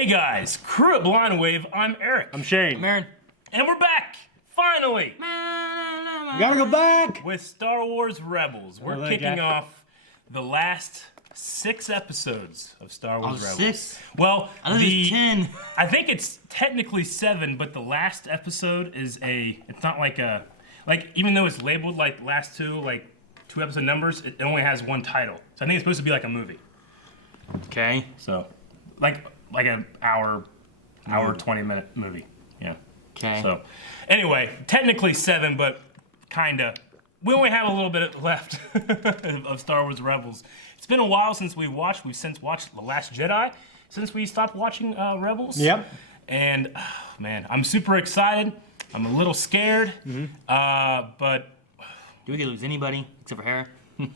Hey guys, crew at Blind Wave, I'm Eric. I'm Shane. I'm Aaron. And we're back, finally, Gotta go back! with Star Wars Rebels. We're kicking off the last 6 episodes of Star Wars Rebels. 6? Well, I thought it was 10. I think it's technically 7, but the last episode is it's not like even though it's labeled like last 2 episode numbers, it only has one title. So I think it's supposed to be like a movie. Okay. So, like an hour 20-minute movie. Yeah. Okay. So, anyway, technically 7, but kinda. We only have a little bit left of Star Wars Rebels. It's been a while since we've since watched The Last Jedi, since we stopped watching Rebels. Yep. And, man, I'm super excited. I'm a little scared, but... Do we get to lose anybody except for Hera?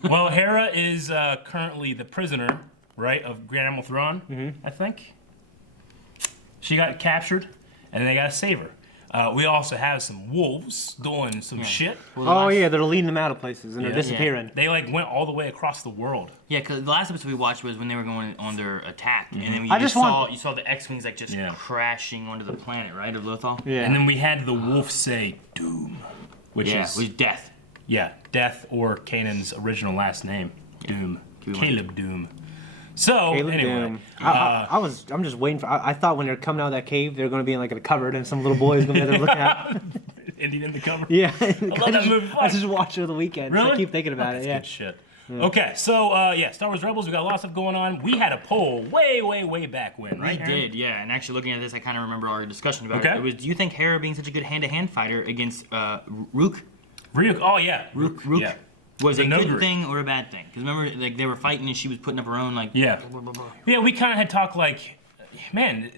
Well, Hera is currently the prisoner, right, of Grand Admiral Thrawn, I think. She got captured, and they got to save her. We also have some wolves doing some shit. Oh yeah, they're leading them out of places and they're disappearing. They went all the way across the world. Yeah, because the last episode we watched was when they were going on their attack, and then you saw the X-wings crashing onto the planet, right, of Lothal. Yeah. And then we had the wolf say "Doom," which is death. Yeah, death or Kanan's original last name, Doom. Caleb Doom. So anyway, Doom. I'm just waiting for. I thought when they're coming out of that cave, they're going to be in like a cupboard, and some little boy's going to be there looking at. Indian in the cover. Yeah, I love that movie. I just watched it over the weekend. Really? So I keep thinking about it. Yeah. Good shit. Okay, so Star Wars Rebels. We got lots of stuff going on. We had a poll way back when, right? We did, yeah. And actually, looking at this, I kind of remember our discussion about Okay. it. It was, do you think Hera being such a good hand-to-hand fighter against Rook? Ryuk. Oh yeah. Rook. Yeah. Was The a good Nogri. thing or a bad thing? Because remember, like they were fighting and she was putting up her own Yeah. Yeah, we kind of had talked man,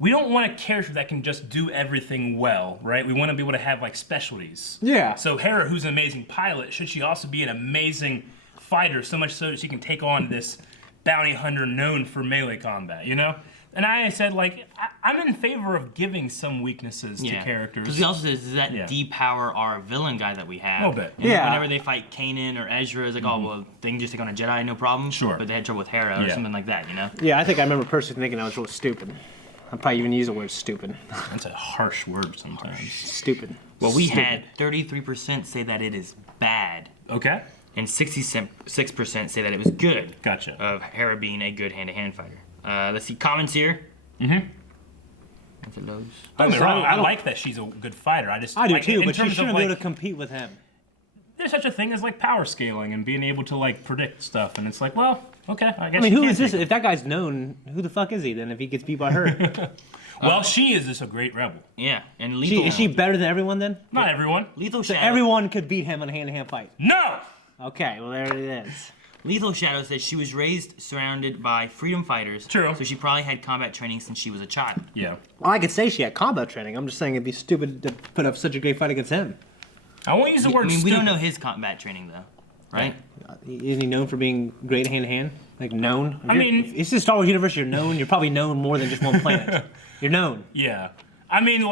we don't want a character that can just do everything well, right? We want to be able to have specialties. Yeah. So Hera, who's an amazing pilot, should she also be an amazing fighter, so much so that she can take on this bounty hunter known for melee combat, you know? And I said, I'm in favor of giving some weaknesses to characters. Because he also says, does that depower our villain guy that we have? A little bit. And Yeah. whenever they fight Kanan or Ezra, it's like, oh, well, they can just take on a Jedi, no problem. Sure. But they had trouble with Hera or something like that, you know? Yeah, I think I remember personally thinking I was really stupid. I'd probably even use the word stupid. That's a harsh word sometimes. Stupid. Well, we Stupid. had 33% say that it is bad. Okay. And 66% say that it was good. Gotcha. Of Hera being a good hand-to-hand fighter. Let's see comments here. If it loads. Don't get me wrong, I like that she's a good fighter. I do too, but she terms of, shouldn't be able to compete with him. there's such a thing as power scaling and being able to predict stuff, and it's well, okay, I guess. I mean, you who can is this? take it. If that guy's known, who the fuck is he then? If he gets beat by her, Well, she is just a great rebel. Yeah, and Lethal. is she better than everyone then? Not everyone. Lethal So Shadow. everyone could beat him in a hand-to-hand fight. No. Okay, well there it is. Lethal Shadow says she was raised surrounded by freedom fighters. True. So she probably had combat training since she was a child. Yeah. Well, I could say she had combat training. I'm just saying it'd be stupid to put up such a great fight against him. I won't use the word. I mean, we stupid. don't know his combat training though, right? Isn't he known for being great hand-to-hand? Known? mean- if it's the Star Wars universe, you're known. You're probably known more than just one planet. You're known. Yeah. I mean,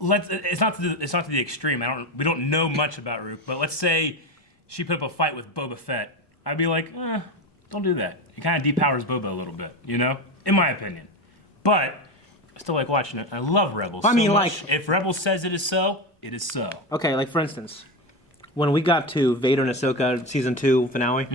it's not to the extreme. We don't know much about Rook, but let's say she put up a fight with Boba Fett. I'd be like, don't do that. It kind of depowers Boba a little bit, you know? In my opinion. But I still like watching it. I love Rebels. I mean, so much. If Rebels says it is so, it is so. Okay, like for instance, when we got to Vader and Ahsoka season 2 finale,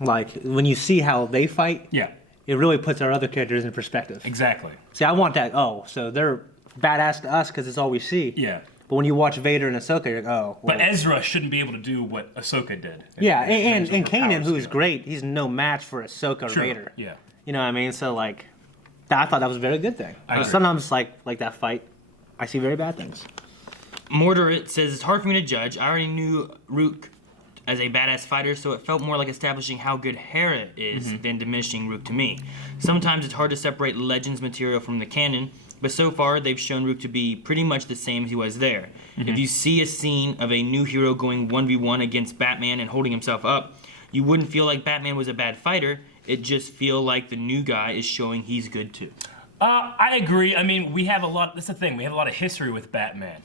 when you see how they fight, Yeah, it really puts our other characters in perspective. exactly. See, I want that. Oh, so they're badass to us because it's all we see. Yeah. But when you watch Vader and Ahsoka, you're like, oh. Well. But Ezra shouldn't be able to do what Ahsoka did. Yeah, and in terms of her Kanan, power who is scale. great, he's no match for Ahsoka or True. Vader. Yeah. You know what I mean? So, I thought that was a very good thing. I But agree. sometimes, like that fight, I see very bad things. Morderit says it's hard for me to judge. I already knew Rook as a badass fighter, so it felt more like establishing how good Hera is than diminishing Rook to me. Sometimes it's hard to separate Legends material from the canon, but so far they've shown Rook to be pretty much the same as he was there. If you see a scene of a new hero going 1v1 against Batman and holding himself up, you wouldn't feel like Batman was a bad fighter. It just feel like the new guy is showing he's good too. I agree. I mean, that's the thing. We have a lot of history with Batman.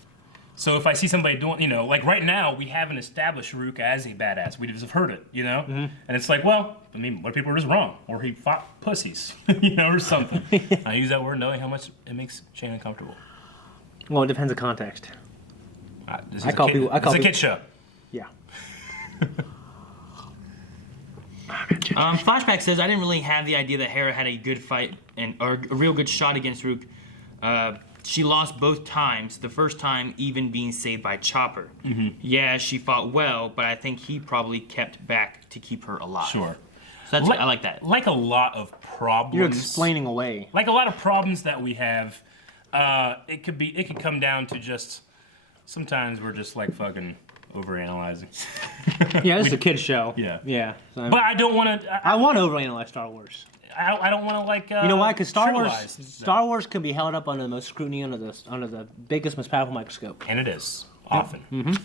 So if I see somebody doing, like right now, we haven't established Rook as a badass. We just have heard it, And it's like, well, I mean, what people are just wrong, or he fought pussies, or something. I use that word knowing how much it makes Shane uncomfortable. Well, it depends on context. This is I call kid, people- I it's call a people- kid show. Yeah. Flashback says I didn't really have the idea that Hera had a good fight or a real good shot against Rook. She lost both times. The first time even being saved by Chopper. Yeah, she fought well, but I think he probably kept back to keep her alive. Sure. So that's, I like that. Like a lot of problems. You're explaining away. Like a lot of problems that we have, it could come down to just sometimes we're just like fucking overanalyzing. Yeah, this is a kid's show. Yeah. Yeah. So But I don't want to. I want to overanalyze Star Wars. I don't want to like. You know why? Because Star trivialize Wars can be held up under the most scrutiny, under the biggest, most powerful microscope. And it is often.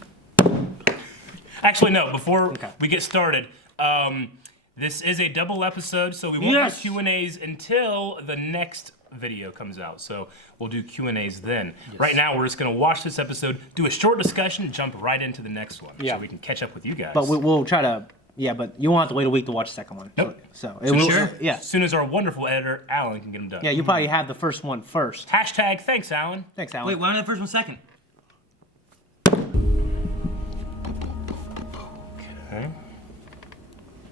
Actually, no. Before we get started, this is a double episode, so we won't have Q&As until the next video comes out. So we'll do Q&As then. Yes. Right now, we're just gonna watch this episode, do a short discussion, and jump right into the next one, so we can catch up with you guys. But we'll try to. Yeah, but you won't have to wait a week to watch the second one. Nope. So sure? Yeah. As soon as our wonderful editor Alan can get them done. Yeah, you probably have the first one first. Hashtag thanks, Alan. Thanks, Alan. Wait, why not the first one second? Okay.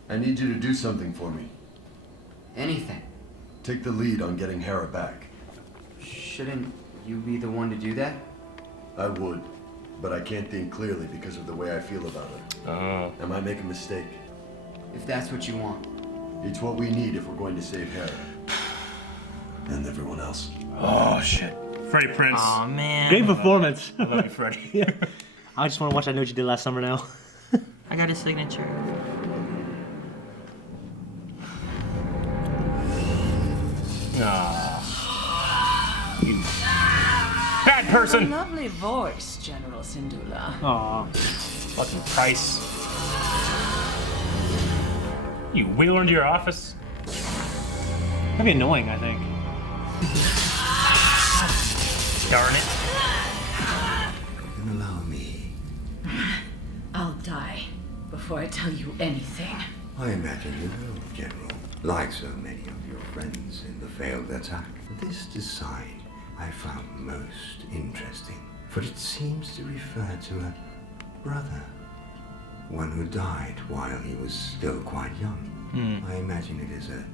I need you to do something for me. Anything. Take the lead on getting Hera back. Shouldn't you be the one to do that? I would, but I can't think clearly because of the way I feel about it. I might make a mistake. If that's what you want. It's what we need if we're going to save Hera. And everyone else. Oh, shit. Freddie Prinze. Aw, man. Great performance. I love you, Freddie. I just want to watch I Know What You Did Last Summer now. I got his signature. You bad person. Lovely voice, General Syndulla. Aw. Fucking Price. You wheel into your office? That'd be annoying, I think. Darn it. Then allow me. I'll die before I tell you anything. I imagine you know, General, like so many of your friends in the failed attack. This design I found most interesting, for it seems to refer to a brother. One who died while he was still quite young. I imagine it is a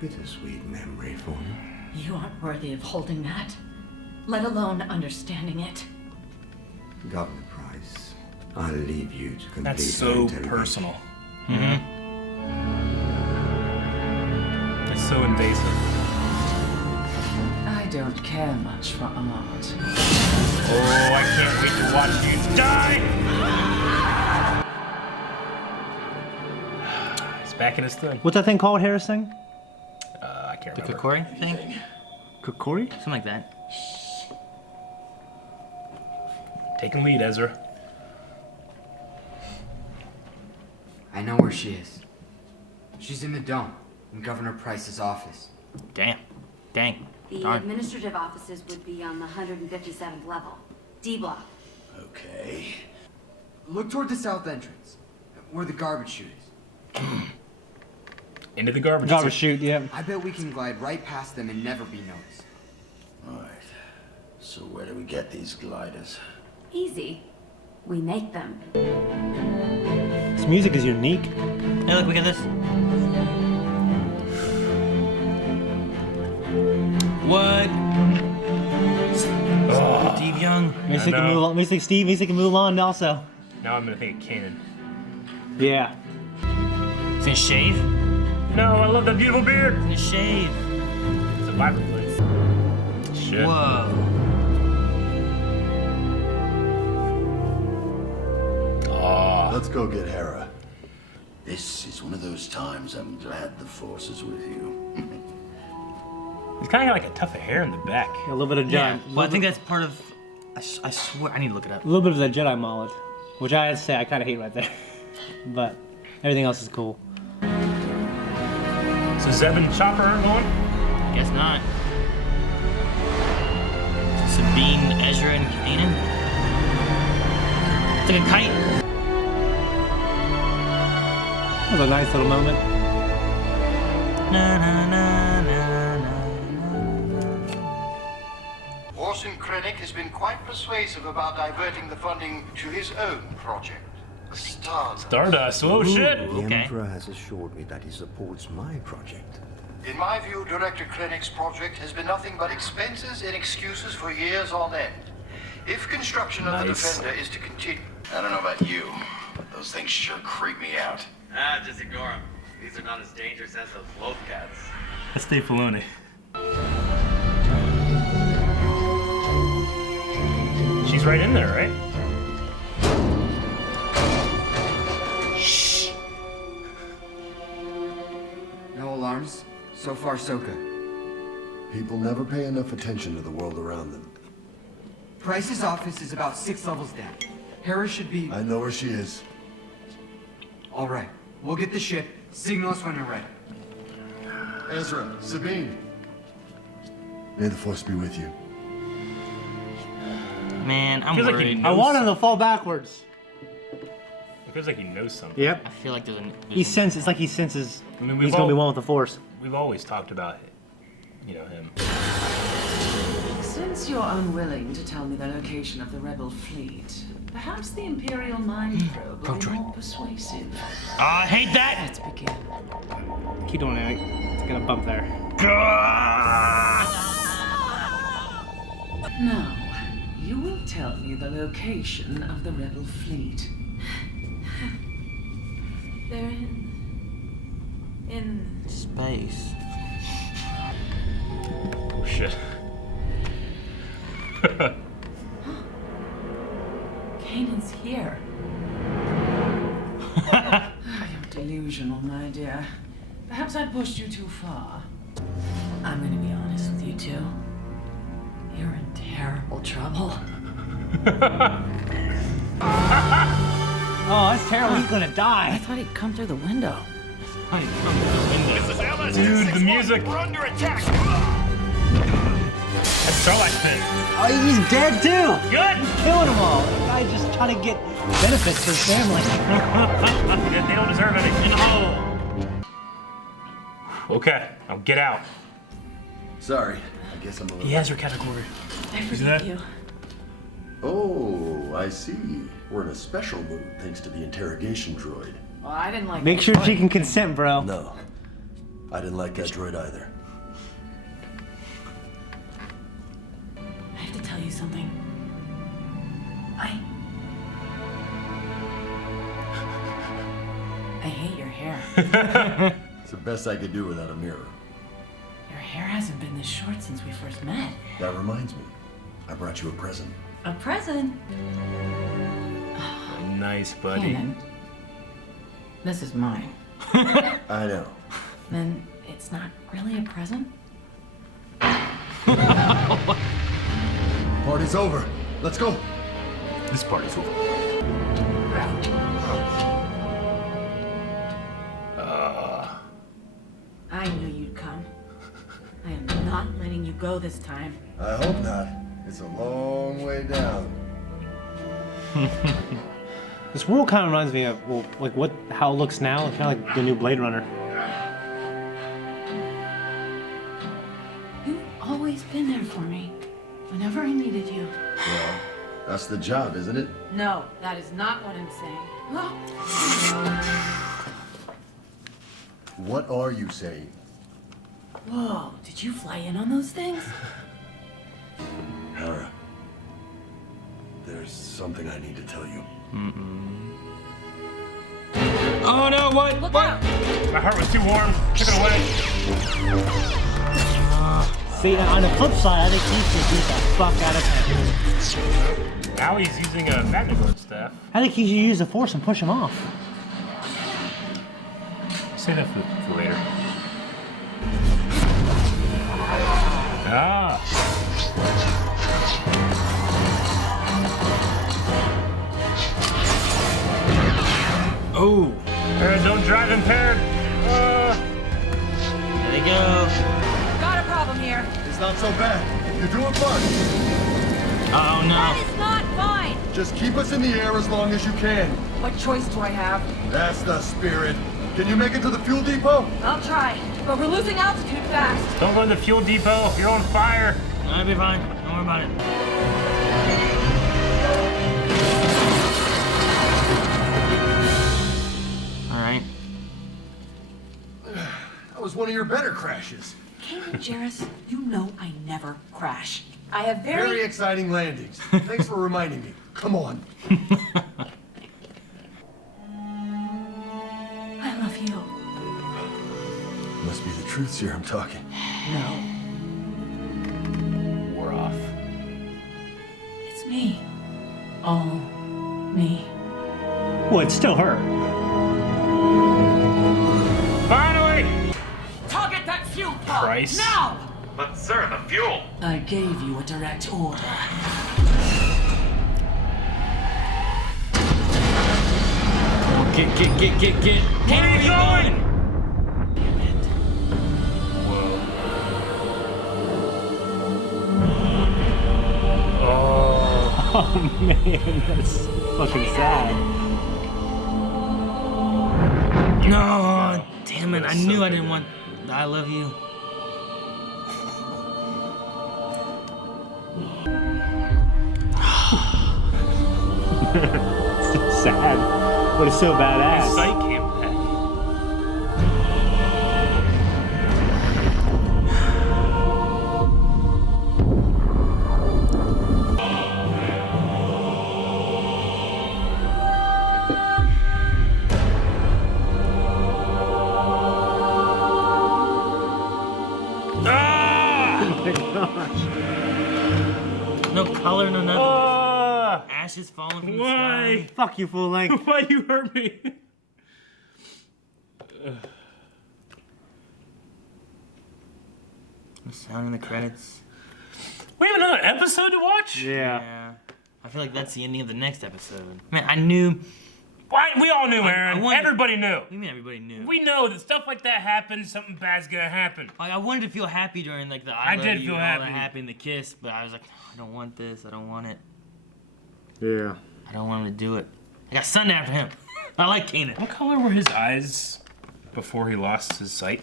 bittersweet memory for you. You aren't worthy of holding that, let alone understanding it. Governor Price, I'll leave you to complete That's your so interrogation. personal. It's so invasive. I don't care much for art. Oh, I can't wait to watch you die! He's back in his thing. What's that thing called, Harris thing? I can't The remember. Kokori thing? Kokori? Something like that. Taking lead, Ezra. I know where she is. She's in the dome, in Governor Price's office. Damn. Dang. The Darn. administrative offices would be on the 157th level. D block. Okay. Look toward the south entrance, where the garbage chute is. Into the garbage. Garbage chute, yeah. I bet we can glide right past them and never be noticed. Alright. So where do we get these gliders? Easy. We make them. This music is unique. Hey, look, we got this. What? Steve Young. Makes me think know. of Mulan. Makes me think Steve. Makes me think of Mulan also. Now I'm gonna think of Kanan. Yeah. He's gonna shave? No, I love that beautiful beard. He's gonna shave. It's a vibrant place. Shit. Whoa. Let's go get Hera. This is one of those times I'm glad the Force is with you. He's kind of got like a tuft of hair in the back. A little bit of Jedi. Yeah. Well, I think that's part of. I swear, I need to look it up. A little bit of that Jedi mileage, which I had to say I kind of hate right there. But everything else is cool. So Zeb and Chopper aren't going? Guess not. Sabine, Ezra, and Kanan? It's like a kite. That was a nice little moment. Na, na, na, na, na. Orson Krennic has been quite persuasive about diverting the funding to his own project. Stardust. Oh shit. The Okay. Emperor has assured me that he supports my project. In my view, Director Krennic's project has been nothing but expenses and excuses for years on end. If construction of the Nice. Defender is to continue... I don't know about you, but those things sure creep me out. Ah, just ignore them. These are not as dangerous as those wolf cats. That's Dave Filoni. She's right in there, right? No alarms. So far, so good. People never pay enough attention to the world around them. Price's office is about 6 levels down. Hera should be... I know where she is. All right. We'll get the ship. Signal us when you're ready. Ezra, Sabine. May the Force be with you. Man, I'm Feels like he worried. knows I want him to fall backwards. It feels like he knows something. Yep. I feel like there's an. He senses. It's like he senses. I mean, He's gonna be one with the Force. We've always talked about, him. Since you're unwilling to tell me the location of the rebel fleet, perhaps the Imperial Mind Probe will be more persuasive. I hate that. Let's begin. Keep doing it. It's gonna bump there. Now, you will tell me the location of the rebel fleet. They're in Space. Oh shit. Kanan's here. You're delusional, my dear. Perhaps I pushed you too far. I'm gonna be honest with you two. You're in terrible trouble. Oh, that's terrible. He's gonna I die. thought he'd come through the window. Dude, the music. We're under attack. That's Starlight's pit. Oh, he's dead too. Good. Killing them all. The guy just trying to get benefits for his family. They don't deserve anything. No. Okay, I'll get out. Sorry, I guess I'm a little... He has your category. I See that? forgive you. Oh, I see. We're in a special mood thanks to the interrogation droid. Well, I didn't like Make that sure fight. she can consent, bro. No, I didn't like that droid either. I have to tell you something. I hate your hair. It's the best I could do without a mirror. Your hair hasn't been this short since we first met. That reminds me, I brought you a present. A present? Nice, buddy. Kanan, this is mine. I know. Then it's not really a present? Party's over. Let's go. This party's over. I knew you'd come. I am not letting you go this time. I hope not. It's a long way down. This world kind of reminds me of, well, like how it looks now, kind of like the new Blade Runner. You've always been there for me, whenever I needed you. Well, that's the job, isn't it? No, that is not what I'm saying. What are you saying? Whoa, did you fly in on those things? Hera, there's something I need to tell you. Oh no! What? Look What? out! My heart was too warm. Took it away. See, on the flip side, I think he should beat the fuck out of him. Now he's using a Magnaguard staff. I think he should use the Force and push him off. Say that for later. Ah. Oh! Don't drive impaired. There they go. Got a problem here. It's not so bad. You're doing fine. Oh no. That is not fine. Just keep us in the air as long as you can. What choice do I have? That's the spirit. Can you make it to the fuel depot? I'll try, but we're losing altitude fast. Don't go to the fuel depot. You're on fire. I'll be fine. Don't worry about it. All right. That was one of your better crashes. Kanan Jarrus, you know I never crash. I have Very exciting landings. Thanks for reminding me. Come on. I love you. Must be the truth serum talking. No. We're off. It's me. All me. Well, it's still her. Finally! Target that fuel pod! Christ. Now! But sir, the fuel! I gave you a direct order. Get. Where are you going? Oh man, that's fucking sad. No, damn it! I knew I didn't want. I love you. So sad, but it's so badass. Sight came back. No color, no nothing. Ah! Ashes falling from the Why? sky. Fuck you, full length. Why you hurt me? The sound in the credits. We have another episode to watch? Yeah. I feel like that's the ending of the next episode. Man, I knew. Why? We all knew, Aaron. Everybody knew. What do you mean everybody knew? We know that stuff like that happens, something bad's gonna happen. Like, I wanted to feel happy during like the I love did you feel and all happy. the happy and the kiss, but I was like, I don't want this. I don't want it. Yeah. I don't want him to do it. I got sun after him. I like Kanan. What color were his eyes before he lost his sight?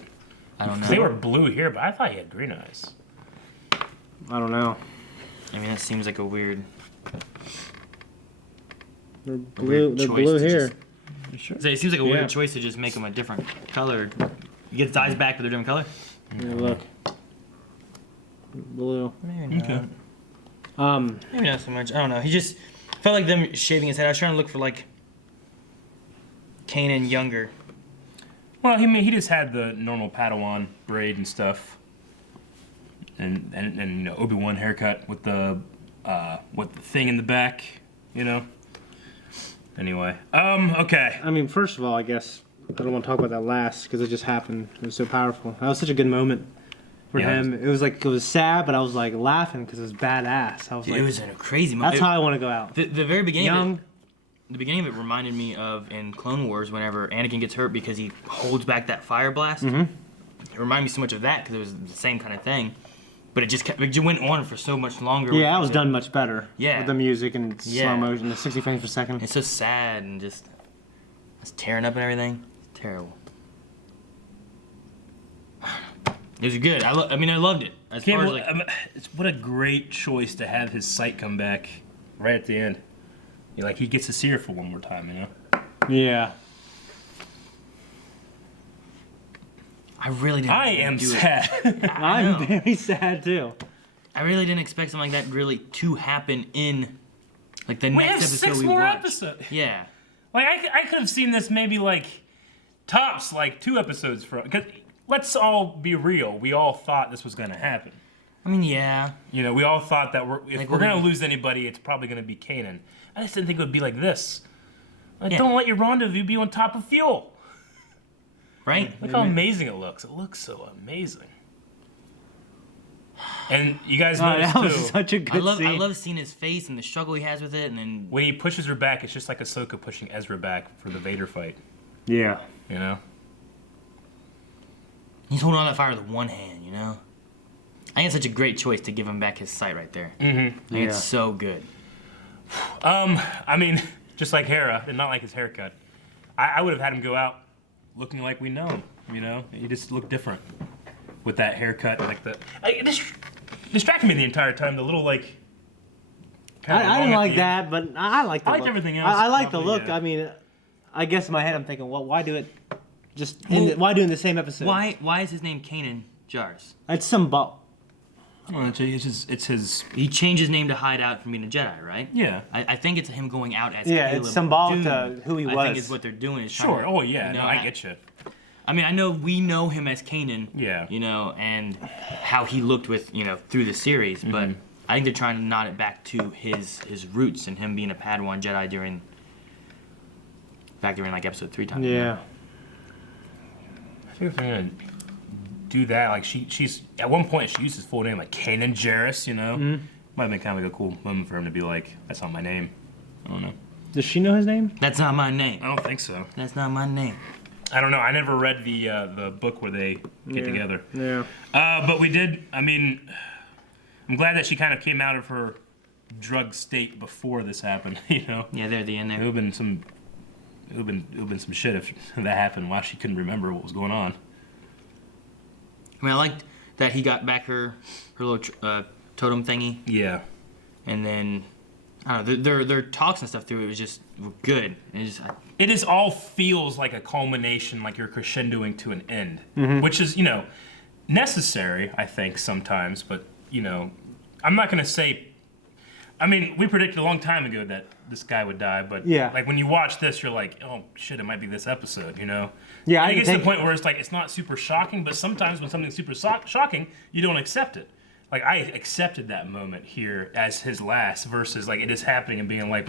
I don't know. They were blue here, but I thought he had green eyes. I don't know. I mean, that seems like a weird. They're blue. They're blue here. Sure. It seems like a weird choice to just make them a different color. You get his eyes back, but they're different color. Yeah, look. Blue. Maybe not. Okay. Maybe not so much. I don't know. He just felt like them shaving his head. I was trying to look for like Kanan younger. Well, he just had the normal Padawan braid and stuff, and you know, Obi-Wan haircut with the thing in the back, you know. Anyway, okay. I mean, first of all, I guess I don't want to talk about that last because it just happened. It was so powerful. That was such a good moment for him. It was sad, but I was like laughing because it was badass. I was Dude, like, it was a crazy moment. that's how I want to go out. The very beginning. Young. The beginning of it reminded me of in Clone Wars whenever Anakin gets hurt because he holds back that fire blast. Mm-hmm. It reminded me so much of that because it was the same kind of thing, but it just went on for so much longer. Yeah, that was done much better. Yeah. With the music and slow motion, the 60 frames per second. It's so sad and just it's tearing up and everything. It's terrible. It was good. I mean, I loved it. As far as like, what a great choice to have his sight come back right at the end. He gets to see her for one more time, you know? Yeah. I really didn't. I am do sad. It. I'm very sad too. I really didn't expect something like that really to happen in like the We next have episode 6 we more watched. episodes. Yeah. Like, I could have seen this maybe, like, tops, like, 2 episodes from... Because, let's all be real. We all thought this was going to happen. I mean, yeah. You know, we all thought that if Like, we're going to lose anybody, it's probably going to be Kanan. I just didn't think it would be like this. Like, don't let your rendezvous be on top of fuel. Right? Look how amazing it looks. It looks so amazing. And you guys noticed, that too. was such a good scene. I love seeing his face and the struggle he has with it, and then... When he pushes her back, it's just like Ahsoka pushing Ezra back for the Vader fight. Yeah. You know? He's holding on that fire with one hand, you know? I think it's such a great choice to give him back his sight right there. Mm-hmm. I think it's so good. I mean, just like Hera, and not like his haircut. I would have had him go out looking like we know him. You know, he just looked different with that haircut, like the. It just distracted me the entire time. The little like. I didn't like that, but I like the I liked look. everything else. I like the probably, look. yeah. I mean, I guess in my head I'm thinking, well, why do it? Why do it in the same episode? Why is his name Kanan Jarrus? It's some Well, it's his. He changed his name to hide out from being a Jedi, right? Yeah. I think it's him going out as Yeah, Caleb it's symbolic Dune. to who he I was. think it's what they're doing. Is Sure. trying to, Oh yeah. you know, No, I get you. I mean, I know we know him as Kanan. Yeah. You know, and how he looked with through the series, but I think they're trying to nod it back to his roots and him being a Padawan Jedi during like episode 3 time. Yeah. I think if they're gonna do that, like she's at one point she used his full name like Kanan Jarrus, you know. Might have been kind of like a cool moment for him to be like, that's not my name. I don't know. Does she know his name? That's not my name. I don't think so. That's not my name. I don't know. I never read the book where they get together. Yeah. But we did. I mean, I'm glad that she kind of came out of her drug state before this happened. You know. Yeah, they're at the end there. It would have been some shit if that happened while she couldn't remember what was going on. I mean, I liked that he got back her little totem thingy. Yeah. And then I don't know, their talks and stuff through it was just good. It is all feels like a culmination, like you're crescendoing to an end, which is necessary, I think sometimes. But I'm not gonna say. I mean, we predicted a long time ago that this guy would die, but like when you watch this, you're like, oh shit, it might be this episode, Yeah, I think it's to the point where it's like it's not super shocking, but sometimes when something's super shocking, you don't accept it. Like I accepted that moment here as his last, versus like it is happening and being like,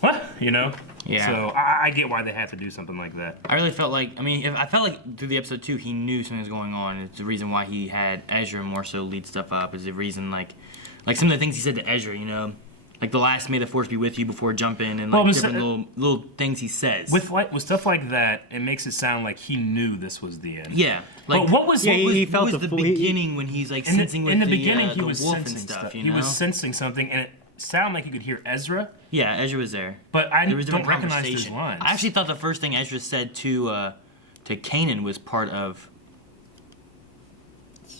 what, Yeah. So I get why they have to do something like that. I really felt like, I felt like through the episode 2, he knew something was going on. It's the reason why he had Ezra more so lead stuff up. Is the reason like some of the things he said to Ezra, like the last "May the Force be with you" before jumping, and like different little things he says. With stuff like that, it makes it sound like he knew this was the end. Yeah. Like but what was the beginning when he's like sensing with in the beginning he was wolf sensing and stuff. He was sensing something, and it sounded like you could hear Ezra. Yeah, Ezra was there. But I there was don't different recognize his conversation. lines. I actually thought the first thing Ezra said to Kanan was part of.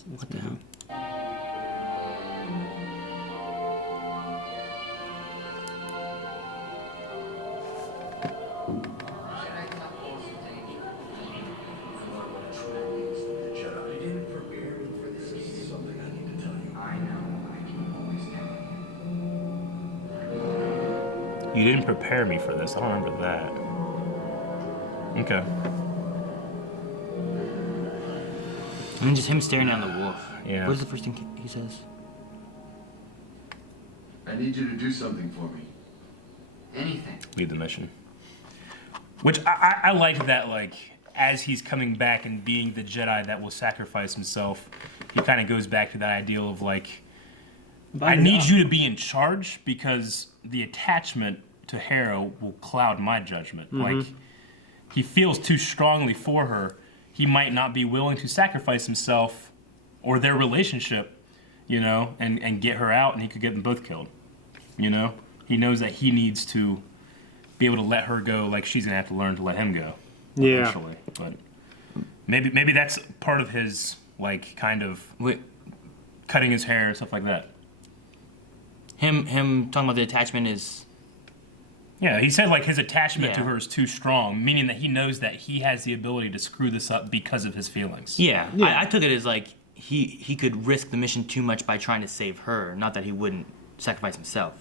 What the hell? You didn't prepare me for this. I don't remember that. Okay. And then just him staring down the wolf. Yeah. What is the first thing he says? I need you to do something for me. Anything. Lead the mission. Which I like that, like, as he's coming back and being the Jedi that will sacrifice himself, he kind of goes back to that ideal of, like, I need you to be in charge because the attachment to Hera will cloud my judgment. Like, he feels too strongly for her. He might not be willing to sacrifice himself or their relationship, and get her out, and he could get them both killed. He knows that he needs to be able to let her go, like she's gonna have to learn to let him go. Yeah. Eventually. But maybe that's part of his, like, kind of cutting his hair and stuff like that. Him talking about the attachment is. Yeah, he said like his attachment to Yeah. her is too strong, meaning that he knows that he has the ability to screw this up because of his feelings. Yeah. I took it as like he could risk the mission too much by trying to save her, not that he wouldn't sacrifice himself.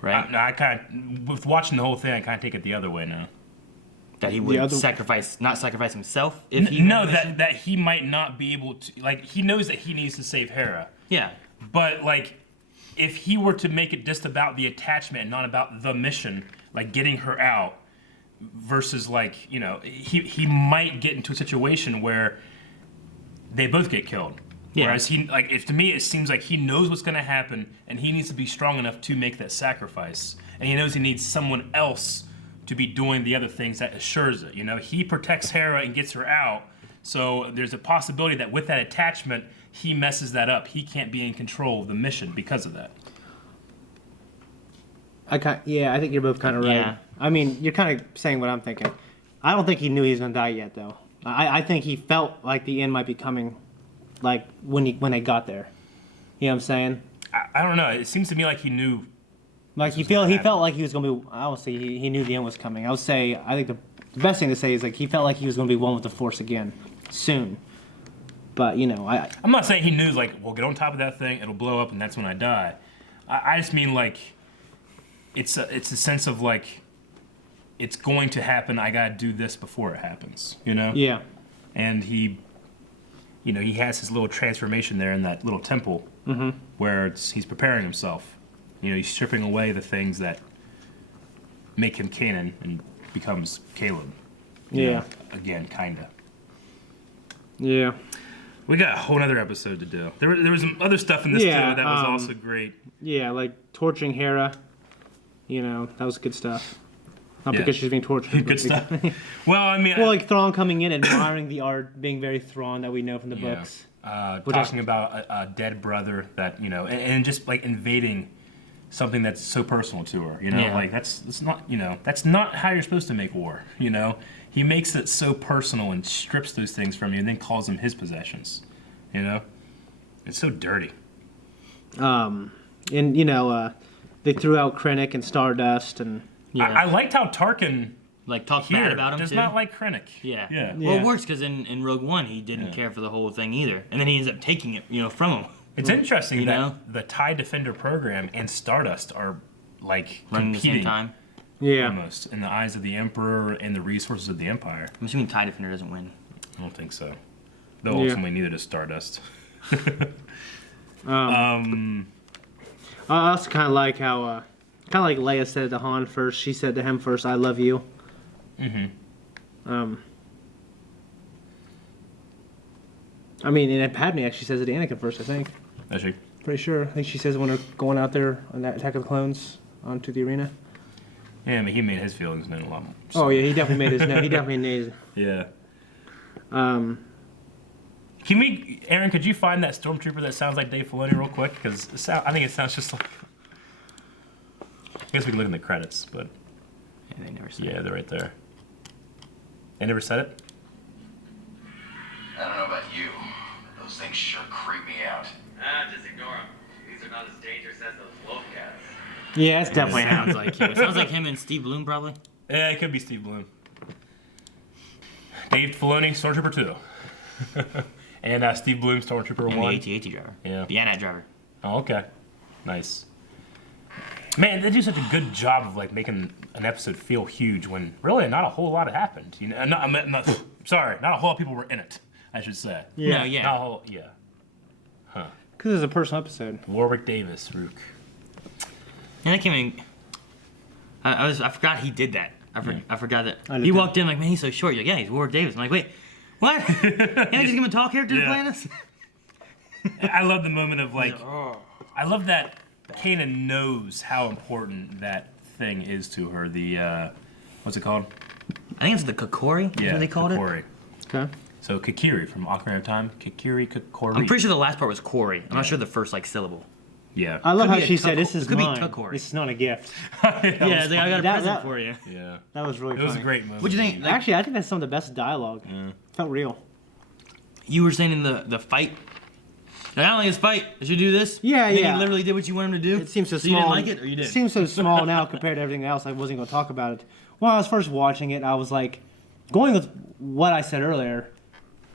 Right? I kind of, with watching the whole thing, I kind of take it the other way now. That he would not sacrifice himself if he no, that he might not be able to, like, he knows that he needs to save Hera. Yeah. But, like, if he were to make it just about the attachment and not about the mission, like getting her out, versus, like, he might get into a situation where they both get killed. Yeah. Whereas to me, it seems like he knows what's going to happen, and he needs to be strong enough to make that sacrifice. And he knows he needs someone else to be doing the other things that assures it. He protects Hera and gets her out. So there's a possibility that with that attachment, he messes that up. He can't be in control of the mission because of that. I think you're both kind of right. Yeah. I mean, you're kind of saying what I'm thinking. I don't think he knew he was gonna die yet, though. I think he felt like the end might be coming, like when they got there. You know what I'm saying? I don't know. It seems to me like he knew. Like he felt like he was gonna be. I would say he knew the end was coming. I think the best thing to say is like he felt like he was gonna be one with the Force again, soon. But you know, I'm not saying he knew like, well, get on top of that thing, it'll blow up, and that's when I die. I just mean like, it's a sense of like, it's going to happen. I gotta do this before it happens. You know? Yeah. And he has his little transformation there in that little temple, where he's preparing himself. You know, he's stripping away the things that make him Kanan and becomes Caleb. You know, again, kinda. Yeah. We got a whole other episode to do. There was some other stuff in this too that was also great. Yeah, like torturing Hera. You know, that was good stuff. Not because she's being tortured. Good stuff. Well, I mean... Well, like Thrawn coming in, admiring the art, being very Thrawn that we know from the books. Talking about a dead brother that, you know, and just like invading something that's so personal to her, you know? Like, that's not, you know, that's not how you're supposed to make war, you know? He makes it so personal and strips those things from you and then calls them his possessions, you know? It's so dirty. And, you know, they threw out Krennic and Stardust and... Yeah. I liked how Tarkin talked bad about him does too. not like Krennic. Yeah. Well, it works because in Rogue One he didn't care for the whole thing either, and then he ends up taking it, you know, from him. It's interesting that the TIE Defender program and Stardust are like running competing at the same time. Yeah. Almost in the eyes of the Emperor and the resources of the Empire. I'm assuming TIE Defender doesn't win. I don't think so. Though ultimately neither does Stardust. I also kind of like how. Kind of like Leia said to Han first. She said to him first, "I love you." I mean, and Padme actually says it to Anakin first. I think. Is she? Pretty sure. I think she says when they're going out there on that Attack of the Clones onto the arena. Yeah, I mean, he made his feelings known a lot more. So. Oh yeah, he definitely made his. He definitely made. Yeah. Can we, Aaron? Could you find that stormtrooper that sounds like Dave Filoni real quick? Because I think it sounds just like. I guess we can look in the credits, but... Yeah, they never said it. Yeah, they're right there. They never said it? I don't know about you, but those things sure creep me out. Just ignore them. These are not as dangerous as those wolf cats. Yeah, it's definitely sounds like him. It sounds like him and Steve Bloom, probably. Yeah, it could be Steve Bloom. Dave Filoni, Stormtrooper 2. And Steve Bloom, Stormtrooper 1. And the AT-AT driver. Yeah. The AT-AT driver. Oh, okay. Nice. Man, they do such a good job of like making an episode feel huge when really not a whole lot happened. You know, sorry, not a whole lot of people were in it. I should say. Yeah. No, yeah. Not a whole. Yeah. Huh. Because it's a personal episode. Warwick Davis, Rook. And I came in. I forgot he did that. I forgot that. I did He that. walked in like, man, he's so short. You're like, yeah, he's Warwick Davis. I'm like, wait, what? Can't I just give him a tall character to play this? I love the moment of like. I love that Kanan knows how important that thing is to her. The what's it called? I think it's the Kokori. Yeah, Is what they called Kokori. it. Okay. So Kikiri from Ocarina of Time. Kokori. I'm pretty sure the last part was Corey. I'm not sure the first syllable. Yeah. I love Could how be a she said, Tuck- "This is it could be mine. Tuckori. This is not a gift." Yeah, it's like, I got a present for you. Yeah. That was really It funny. was a great movie. What'd you think? Like, Actually, I think that's some of the best dialogue. Felt real. you were saying in the fight. Like, I don't like this fight. I should do this. Yeah, and then yeah. He literally did what you wanted him to do. It seems so You small. didn't like it, or you did? It seems so small now compared to everything else. I wasn't going to talk about it. When I was first watching it, I was like, going with what I said earlier,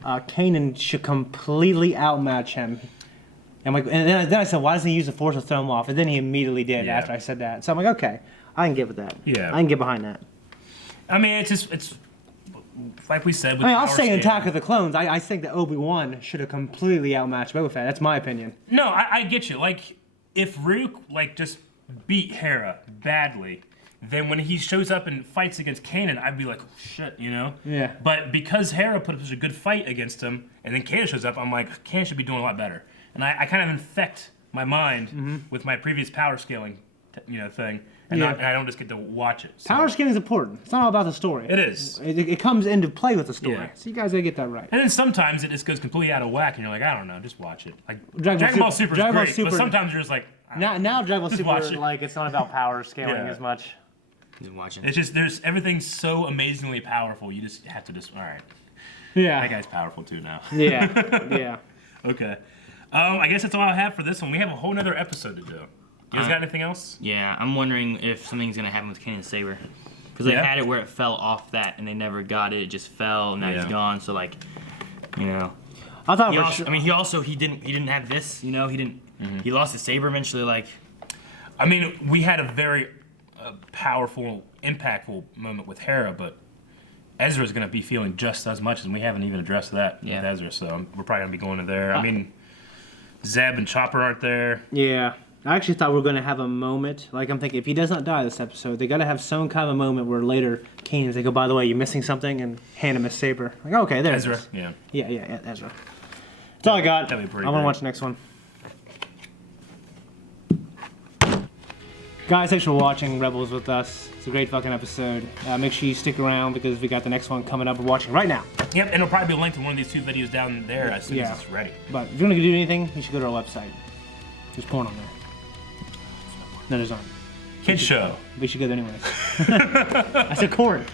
Kanan should completely outmatch him. And then I said, why doesn't he use the Force to throw him off? And then he immediately did after I said that. So I'm like, okay, I can get with that. Yeah. I can get behind that. I mean, it's like we said. With I mean, I'll power say in scaling. Attack of the Clones, I think that Obi-Wan should have completely outmatched Boba Fett. That's my opinion. No, I get you. Like, if Rook like just beat Hera badly, then when he shows up and fights against Kanan, I'd be like, oh, shit, you know? Yeah. But because Hera put up such a good fight against him, and then Kanan shows up, I'm like, Kanan should be doing a lot better. And I kind of infect my mind with my previous power scaling, thing, and, Yeah. and I don't just get to watch it. So. Power scaling is important. It's not all about the story. It is. It comes into play with the story. Yeah. So you guys gotta get that right. And then sometimes it just goes completely out of whack, and you're like, I don't know, just watch it. Like Dragon Ball Super is Dragon Ball great, Super- but sometimes you're just like, Now Dragon Ball Just Super, watch it. like, it's not about power scaling Yeah. as much. He's watching. it's just everything's so amazingly powerful. You just have to all right. Yeah. That guy's powerful too now. Yeah. Yeah. Okay. I guess that's all I have for this one. We have a whole nother episode to do. You guys got anything else? Yeah, I'm wondering if something's gonna happen with Cain and Saber, because they Yeah? had it where it fell off that, and they never got it. It just fell, and now Yeah. he's gone. So like, you know. I thought He for also, sure. I mean, he didn't have this. You know, he didn't. He lost his saber eventually. Like, I mean, we had a very powerful, impactful moment with Hera, but Ezra's going to be feeling just as much, and we haven't even addressed that with Ezra, so we're probably going to be going to there. I mean, Zeb and Chopper aren't there. Yeah. I actually thought we were going to have a moment. Like, I'm thinking, if he does not die this episode, they got to have some kind of a moment where later Kanan's like, oh, by the way, you're missing something, and hand him his saber. Like, okay, there Ezra, it is. yeah. Yeah, Ezra. That's all I got. That'd be pretty I want to great. watch the next one. Guys, thanks for watching Rebels with us. It's a great fucking episode. Make sure you stick around because we got the next one coming up. We're watching right now. Yep, and it'll probably be linked to one of these two videos down there as soon Yeah. as it's ready. But if you want to do anything, you should go to our website. There's porn on there. No, there's not. Kid show. We should go there anyways. I said corn.